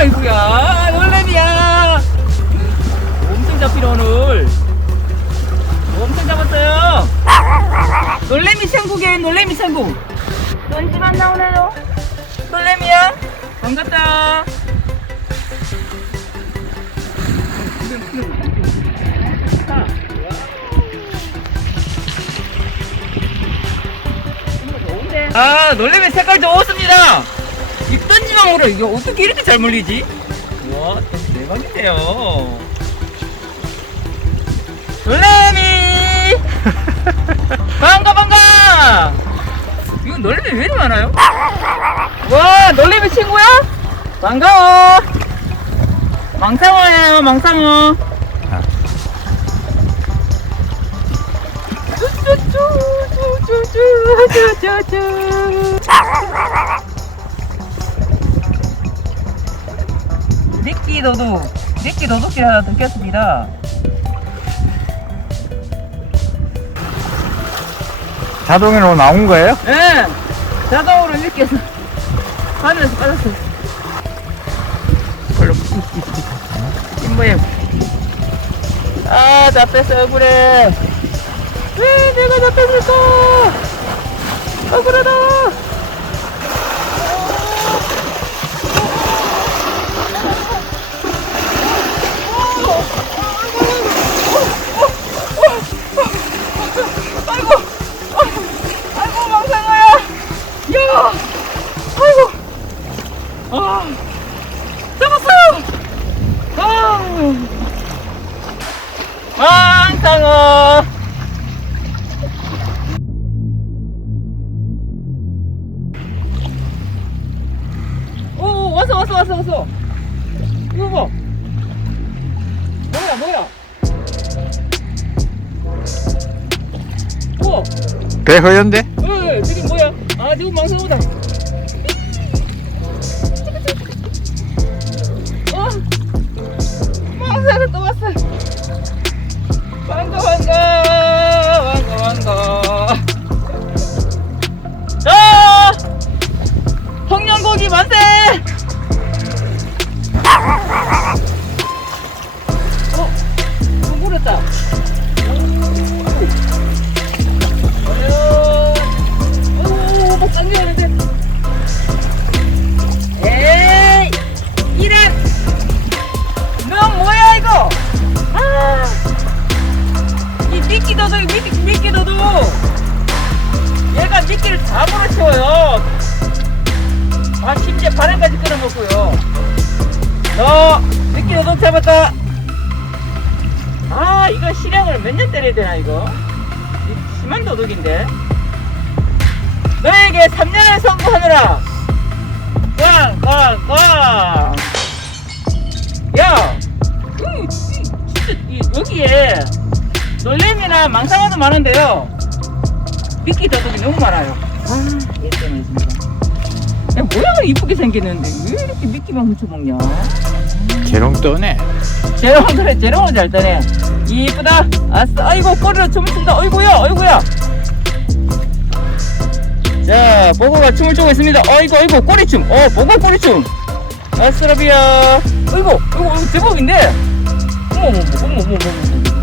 아이구야 놀래미야. 엄청 잡히네 오늘. 엄청 잡았어요. 놀래미 천국이에요 놀래미 천국. 던지만 나오네요. 놀래미야 반갑다. 아 놀래미 색깔 좋습니다 이 던지망으로 이게 어떻게 이렇게 잘 물리지? 와 대박이네요 놀래미 반가 반가 이거 놀래미 왜 이리 많아요? 와 놀래미 친구야? 반가워 망상어예요 망상어 쭈쭈쭈쭈쭈쭈쭈쭈 미끼 도둑 미끼 도둑질 하나 듣겠습니다. 자동으로 나온 거예요? 예 자동으로 미끼에서 하늘에서 빠졌어요. 걸로. 김모양 아 잡혔어 억울해 왜 내가 잡혔을까? 억울하다 아이고 아이고 망상아야 야 아이고 아 잡았어요 아 망상어 오 왔어 왔어 왔어 왔어 이거 봐 뭐야 뭐야 우와 배 허연데? 어, 지금 뭐야? 아, 지금 망상어다. 얘가 미끼를 잡으러 치워요. 아, 심지어 바람까지 끌어먹고요. 너 미끼 도도 잡았다. 아, 이거 실형을 몇 년 때려야 되나 이거? 이 심한 도둑인데. 너에게 3년을 선고하느라 꽝 꽝 꽝 야 그, 이- 진짜 이, 여기에 놀래미나 망상어도 많은데요 미끼 도둑이 너무 많아요. 아얘 때문에 진짜. 야 모양은 이쁘게 생겼는데 왜 이렇게 미끼만 훔쳐먹냐? 재롱 떠네. 재롱 그래 재롱은 잘 떠네. 이쁘다. 아싸 아이고 꼬리로 춤을 춘다. 어이구야 어이구야. 자 보고가 춤을 추고 있습니다. 어이구 어이구 꼬리춤. 어 보고 꼬리춤. 아스라비야. 어이구 어이구 이거 제법인데? 어머 어머 어머 어머 어머